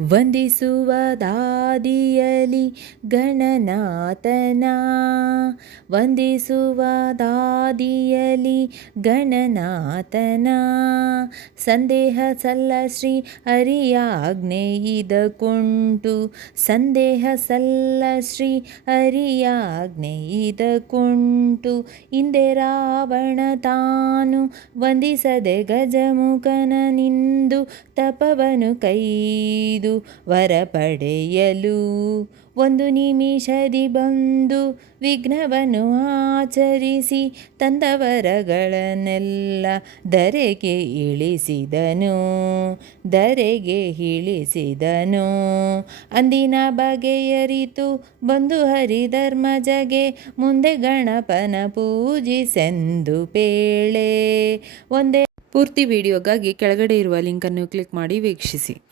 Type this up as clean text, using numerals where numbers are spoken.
ವಂದಿಸುವ ದಾದಿಯಲಿ ಗಣನಾಥನ, ವಂದಿಸುವ ದಾದಿಯಲಿ ಗಣನಾಥನ. ಸಂದೇಹ ಸಲ್ಲ ಶ್ರೀ ಹರಿಯಾಜ್ಞೆ ಇದಕ್ಕುಂಟು, ಸಂದೇಹ ಸಲ್ಲ ಶ್ರೀ ಹರಿಯಾಜ್ಞೆ ಇದಕ್ಕುಂಟು. ಹಿಂದೆ ರಾವಣ ತಾನು ವಂದಿಸದೆ ಗಜಮುಖನ ನಿಂದು ತಪವನು ಕೈದು ವರ ಪಡೆಯಲು ಒಂದು ನಿಮಿಷದಿ ಬಂದು ವಿಘ್ನವನ್ನು ಆಚರಿಸಿ ತಂದವರಗಳನ್ನೆಲ್ಲ ಧರೆಗೆ ಇಳಿಸಿದನು, ಧರೆಗೆ ಇಳಿಸಿದನು. ಅಂದಿನ ಬಗೆಯರಿತು ಬಂದು ಹರಿಧರ್ಮಜಗೆ ಮುಂದೆ ಗಣಪನ ಪೂಜಿಸೆಂದು ಪೇಳೆ. ಒಂದೇ ಪೂರ್ತಿ ವಿಡಿಯೋಗಾಗಿ ಕೆಳಗಡೆ ಇರುವ ಲಿಂಕನ್ನು ಕ್ಲಿಕ್ ಮಾಡಿ ವೀಕ್ಷಿಸಿ.